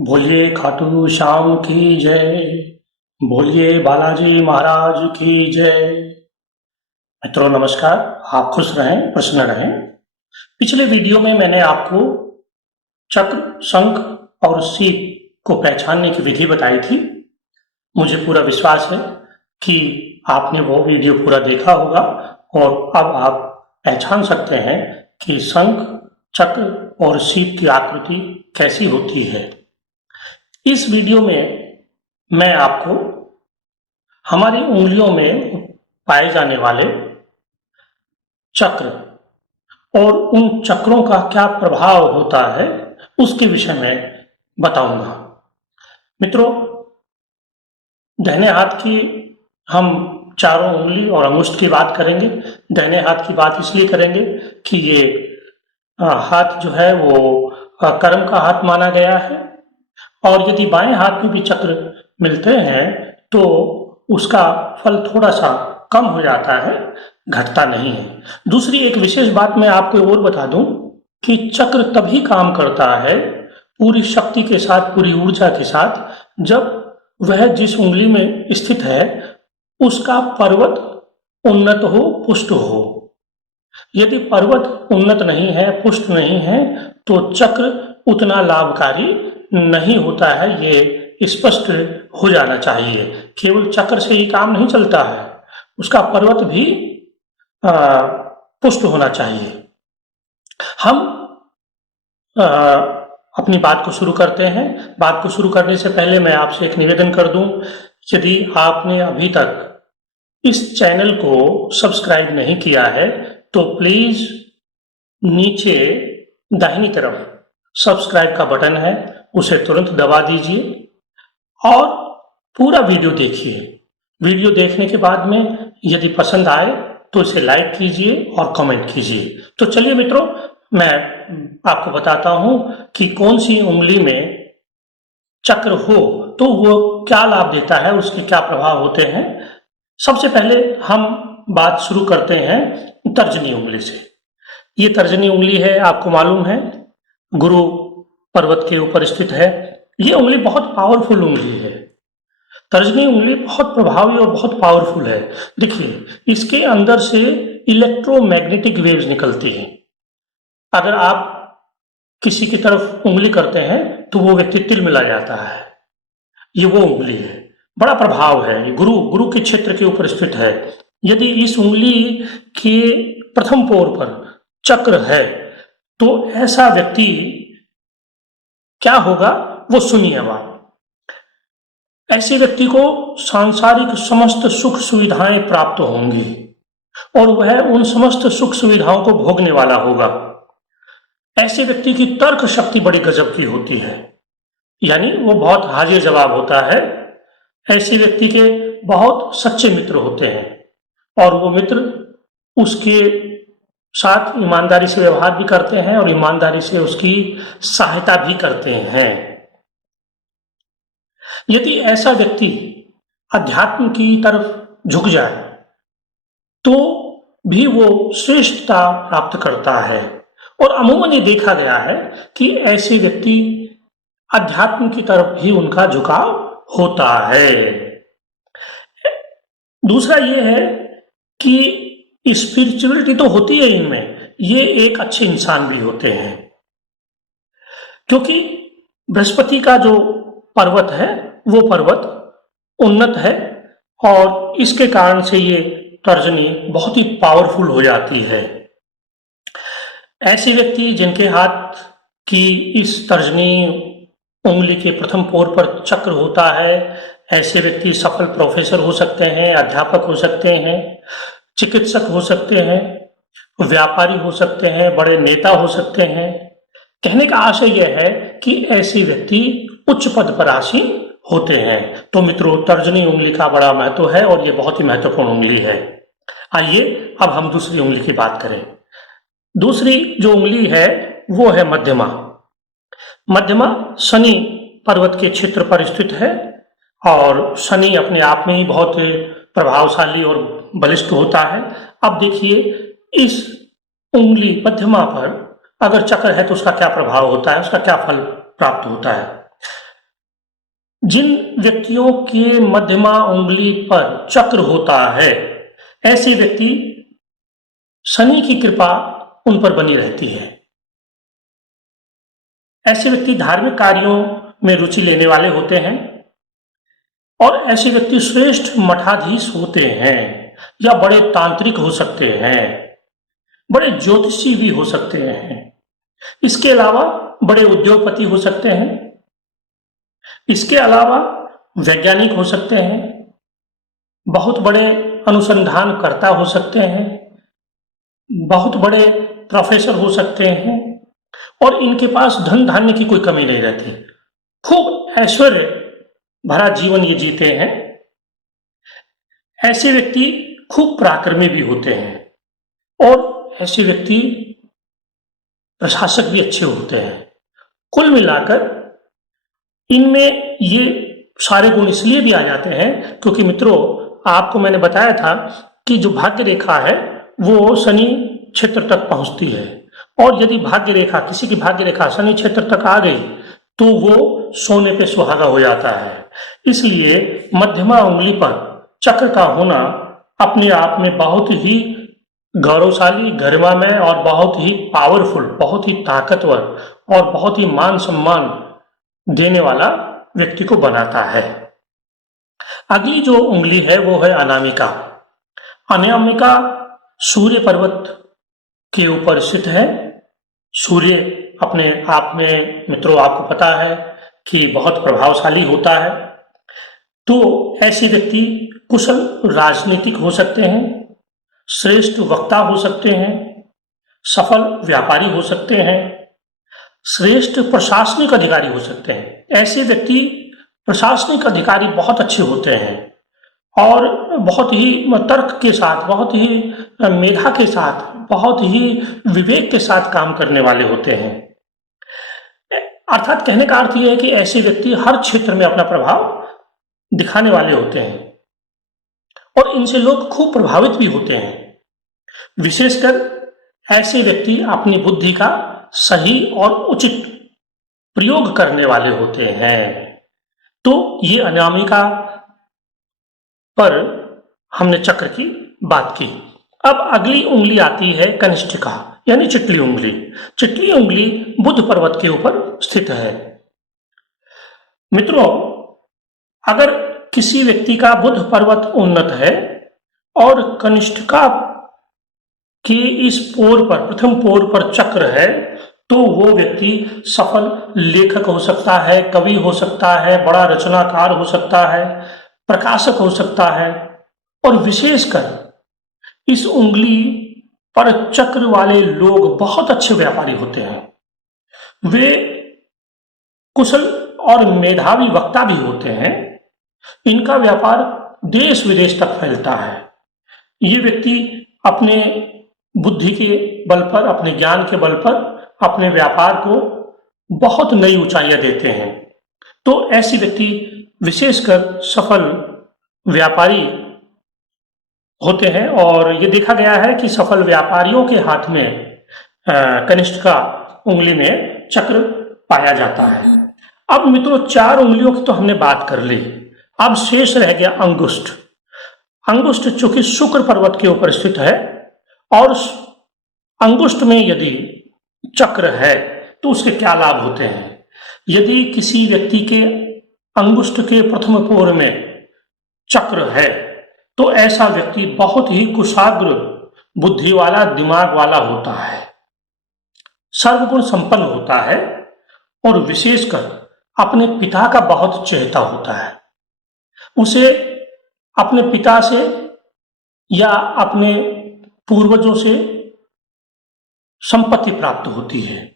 बोलिए खाटू श्याम की जय। बोलिए बालाजी महाराज की जय। मित्रों नमस्कार। आप खुश रहें, प्रसन्न रहें। पिछले वीडियो में मैंने आपको चक्र, शंख और सीप को पहचानने की विधि बताई थी। मुझे पूरा विश्वास है कि आपने वो वीडियो पूरा देखा होगा और अब आप पहचान सकते हैं कि शंख, चक्र और सीप की आकृति कैसी होती है। इस वीडियो में मैं आपको हमारी उंगलियों में पाए जाने वाले चक्र और उन चक्रों का क्या प्रभाव होता है उसके विषय में बताऊंगा। मित्रों, दाहिने हाथ की हम चारों उंगली और अंगुष्ठ की बात करेंगे। दाहिने हाथ की बात इसलिए करेंगे कि ये हाथ जो है वो कर्म का हाथ माना गया है, और यदि बाएं हाथ में भी चक्र मिलते हैं तो उसका फल थोड़ा सा कम हो जाता है, घटता नहीं है। दूसरी एक विशेष बात मैं आपको और बता दूं कि चक्र तभी काम करता है पूरी शक्ति के साथ, पूरी ऊर्जा के साथ, जब वह जिस उंगली में स्थित है उसका पर्वत उन्नत हो, पुष्ट हो। यदि पर्वत उन्नत नहीं है, पुष्ट नहीं है, तो चक्र उतना लाभकारी नहीं होता है। ये स्पष्ट हो जाना चाहिए। केवल चक्र से ही काम नहीं चलता है, उसका पर्वत भी पुष्ट होना चाहिए। हम अपनी बात को शुरू करते हैं। बात को शुरू करने से पहले मैं आपसे एक निवेदन कर दूं, यदि आपने अभी तक इस चैनल को सब्सक्राइब नहीं किया है तो प्लीज नीचे दाहिनी तरफ सब्सक्राइब का बटन है, उसे तुरंत दबा दीजिए और पूरा वीडियो देखिए। वीडियो देखने के बाद में यदि पसंद आए तो इसे लाइक कीजिए और कमेंट कीजिए। तो चलिए मित्रों, मैं आपको बताता हूं कि कौन सी उंगली में चक्र हो तो वो क्या लाभ देता है, उसके क्या प्रभाव होते हैं। सबसे पहले हम बात शुरू करते हैं तर्जनी उंगली से। ये तर्जनी उंगली है, आपको मालूम है, गुरु पर्वत के ऊपर स्थित है। ये उंगली बहुत पावरफुल उंगली है। तर्जनी उंगली बहुत प्रभावी और बहुत पावरफुल है। देखिए, इसके अंदर से इलेक्ट्रोमैग्नेटिक वेव्स निकलती हैं। अगर आप किसी की तरफ उंगली करते हैं तो वो व्यक्ति तिलमिला जाता है। ये वो उंगली है, बड़ा प्रभाव है। ये गुरु गुरु के क्षेत्र के ऊपर स्थित है। यदि इस उंगली के प्रथम पोर पर चक्र है तो ऐसा व्यक्ति क्या होगा वो सुनिए अब आप। ऐसे व्यक्ति को सांसारिक समस्त सुख सुविधाएं प्राप्त होंगी और वह उन समस्त सुख सुविधाओं को भोगने वाला होगा। ऐसे व्यक्ति की तर्क शक्ति बड़ी गजब की होती है, यानी वो बहुत हाजिर जवाब होता है। ऐसे व्यक्ति के बहुत सच्चे मित्र होते हैं और वो मित्र उसके साथ ईमानदारी से व्यवहार भी करते हैं और ईमानदारी से उसकी सहायता भी करते हैं। यदि ऐसा व्यक्ति अध्यात्म की तरफ झुक जाए तो भी वो श्रेष्ठता प्राप्त करता है, और अमूमन ये देखा गया है कि ऐसे व्यक्ति अध्यात्म की तरफ भी उनका झुकाव होता है। दूसरा ये है कि स्पिरिचुअलिटी तो होती है इनमें, ये एक अच्छे इंसान भी होते हैं, क्योंकि बृहस्पति का जो पर्वत है वो पर्वत उन्नत है और इसके कारण से ये तर्जनी बहुत ही पावरफुल हो जाती है। ऐसे व्यक्ति जिनके हाथ की इस तर्जनी उंगली के प्रथम पोर पर चक्र होता है, ऐसे व्यक्ति सफल प्रोफेसर हो सकते हैं, अध्यापक हो सकते हैं, चिकित्सक हो सकते हैं, व्यापारी हो सकते हैं, बड़े नेता हो सकते हैं। कहने का आशय यह है कि ऐसे व्यक्ति उच्च पद पर आसीन होते हैं। तो मित्रों, तर्जनी उंगली का बड़ा महत्व है और ये बहुत ही महत्वपूर्ण उंगली है। आइए अब हम दूसरी उंगली की बात करें। दूसरी जो उंगली है वो है मध्यमा। मध्यमा शनि पर्वत के क्षेत्र पर स्थित है और शनि अपने आप में ही बहुत प्रभावशाली और बलिष्ठ होता है। अब देखिए, इस उंगली मध्यमा पर अगर चक्र है तो उसका क्या प्रभाव होता है, उसका क्या फल प्राप्त होता है। जिन व्यक्तियों के मध्यमा उंगली पर चक्र होता है, ऐसे व्यक्ति शनि की कृपा उन पर बनी रहती है। ऐसे व्यक्ति धार्मिक कार्यों में रुचि लेने वाले होते हैं और ऐसे व्यक्ति श्रेष्ठ मठाधीश होते हैं या बड़े तांत्रिक हो सकते हैं, बड़े ज्योतिषी भी हो सकते हैं। इसके अलावा बड़े उद्योगपति हो सकते हैं। इसके अलावा वैज्ञानिक हो सकते हैं, बहुत बड़े अनुसंधानकर्ता हो सकते हैं, बहुत बड़े प्रोफेसर हो सकते हैं और इनके पास धन धान्य की कोई कमी नहीं रहती। खूब ऐश्वर्य भरा जीवन ये जीते हैं। ऐसे व्यक्ति खूब पराक्रमी भी होते हैं और ऐसे व्यक्ति प्रशासक भी अच्छे होते हैं। कुल मिलाकर इनमें ये सारे गुण इसलिए भी आ जाते हैं क्योंकि मित्रों, आपको मैंने बताया था कि जो भाग्य रेखा है वो शनि क्षेत्र तक पहुंचती है और यदि भाग्य रेखा, किसी की भाग्य रेखा शनि क्षेत्र तक आ गई तो वो सोने पे सुहागा हो जाता है। इसलिए मध्यमा उंगली पर चक्र का होना अपने आप में बहुत ही गौरवशाली, गरिमामय और बहुत ही पावरफुल, बहुत ही ताकतवर और बहुत ही मान सम्मान देने वाला व्यक्ति को बनाता है। अगली जो उंगली है वो है अनामिका। अनामिका सूर्य पर्वत के ऊपर स्थित है। सूर्य अपने आप में मित्रों आपको पता है कि बहुत प्रभावशाली होता है। तो ऐसे व्यक्ति कुशल राजनीतिक हो सकते हैं, श्रेष्ठ वक्ता हो सकते हैं, सफल व्यापारी हो सकते हैं, श्रेष्ठ प्रशासनिक अधिकारी हो सकते हैं। ऐसे व्यक्ति प्रशासनिक अधिकारी बहुत अच्छे होते हैं और बहुत ही तर्क के साथ, बहुत ही मेधा के साथ, बहुत ही विवेक के साथ काम करने वाले होते हैं। अर्थात कहने का अर्थ यह है कि ऐसे व्यक्ति हर क्षेत्र में अपना प्रभाव दिखाने वाले होते हैं और इनसे लोग खूब प्रभावित भी होते हैं। विशेषकर ऐसे व्यक्ति अपनी बुद्धि का सही और उचित प्रयोग करने वाले होते हैं। तो ये अनामिका पर हमने चक्र की बात की। अब अगली उंगली आती है कनिष्ठिका यानी चिटली उंगली। चिटली उंगली बुध पर्वत के ऊपर स्थित है। मित्रों, अगर किसी व्यक्ति का बुध पर्वत उन्नत है और कनिष्ठिका के इस पोर पर, प्रथम पोर पर चक्र है, तो वो व्यक्ति सफल लेखक हो सकता है, कवि हो सकता है, बड़ा रचनाकार हो सकता है, प्रकाशक हो सकता है और विशेषकर इस उंगली पर चक्र वाले लोग बहुत अच्छे व्यापारी होते हैं। वे कुशल और मेधावी वक्ता भी होते हैं। इनका व्यापार देश विदेश तक फैलता है। ये व्यक्ति अपने बुद्धि के बल पर, अपने ज्ञान के बल पर अपने व्यापार को बहुत नई ऊंचाइयां देते हैं। तो ऐसे व्यक्ति विशेषकर सफल व्यापारी होते हैं और ये देखा गया है कि सफल व्यापारियों के हाथ में कनिष्ठिका उंगली में चक्र पाया जाता है। अब मित्रों, 4 उंगलियों की तो हमने बात कर ली। अब शेष रह गया अंगुष्ठ। अंगुष्ठ चूंकि शुक्र पर्वत के ऊपर स्थित है और अंगुष्ठ में यदि चक्र है तो उसके क्या लाभ होते हैं। यदि किसी व्यक्ति के अंगुष्ठ के प्रथम पोर में चक्र है तो ऐसा व्यक्ति बहुत ही कुशाग्र बुद्धि वाला, दिमाग वाला होता है, सर्वगुण संपन्न होता है और विशेषकर अपने पिता का बहुत चहेता होता है। उसे अपने पिता से या अपने पूर्वजों से संपत्ति प्राप्त होती है।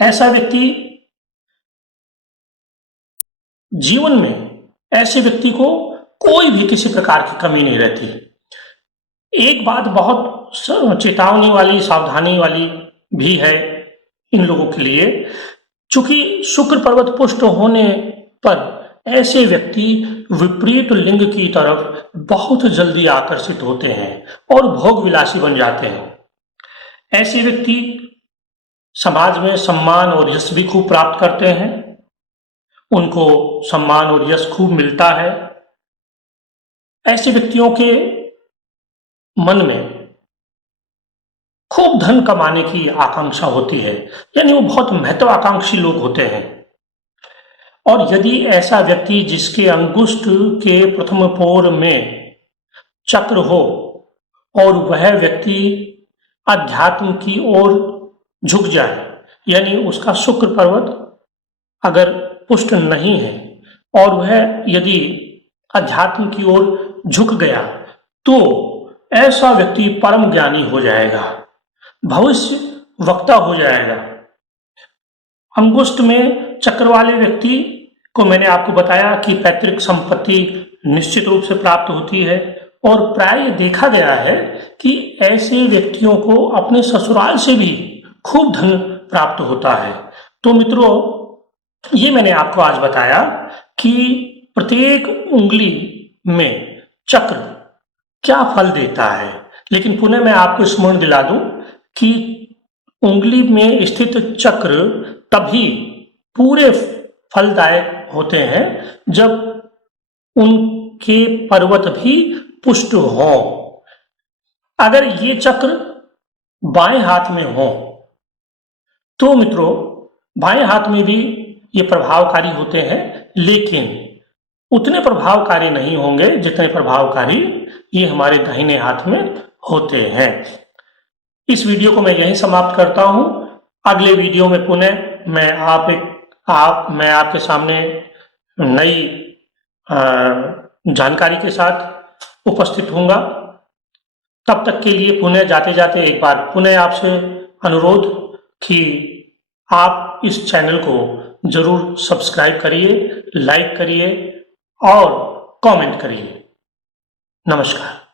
ऐसा व्यक्ति जीवन में, ऐसे व्यक्ति को कोई भी किसी प्रकार की कमी नहीं रहती। एक बात बहुत चेतावनी वाली, सावधानी वाली भी है इन लोगों के लिए। चूंकि शुक्र पर्वत पुष्ट होने पर ऐसे व्यक्ति विपरीत लिंग की तरफ बहुत जल्दी आकर्षित होते हैं और भोग विलासी बन जाते हैं। ऐसे व्यक्ति समाज में सम्मान और यश भी खूब प्राप्त करते हैं उनको सम्मान और यश खूब मिलता है। ऐसे व्यक्तियों के मन में खूब धन कमाने की आकांक्षा होती है, यानी वो बहुत महत्वाकांक्षी लोग होते हैं। और यदि ऐसा व्यक्ति जिसके अंगुष्ठ के प्रथम पोर में चक्र हो और वह व्यक्ति अध्यात्म की ओर झुक जाए, यानी उसका शुक्र पर्वत अगर पुष्ट नहीं है और वह यदि अध्यात्म की ओर झुक गया, तो ऐसा व्यक्ति परम ज्ञानी हो जाएगा, भविष्य वक्ता हो जाएगा। अंगुष्ठ में चक्र वाले व्यक्ति को मैंने आपको बताया कि पैतृक संपत्ति निश्चित रूप से प्राप्त होती है, और प्राय देखा गया है कि ऐसे व्यक्तियों को अपने ससुराल से भी खूब धन प्राप्त होता है। तो मित्रों, ये मैंने आपको आज बताया कि प्रत्येक उंगली में चक्र क्या फल देता है। लेकिन पुनः मैं आपको स्मरण दिला दूं कि उंगली में स्थित चक्र तभी पूरे फलदायक होते हैं जब उनके पर्वत भी पुष्ट हो। अगर ये चक्र बाएं हाथ में हो तो मित्रों, बाएं हाथ में भी ये प्रभावकारी होते हैं, लेकिन उतने प्रभावकारी नहीं होंगे जितने प्रभावकारी ये हमारे दाहिने हाथ में होते हैं। इस वीडियो को मैं यहीं समाप्त करता हूं। अगले वीडियो में पुनः मैं आपके सामने नई जानकारी के साथ उपस्थित होऊंगा। तब तक के लिए पुनः जाते जाते एक बार पुनः आपसे अनुरोध कि आप इस चैनल को जरूर सब्सक्राइब करिए, लाइक करिए और कमेंट करिए। नमस्कार।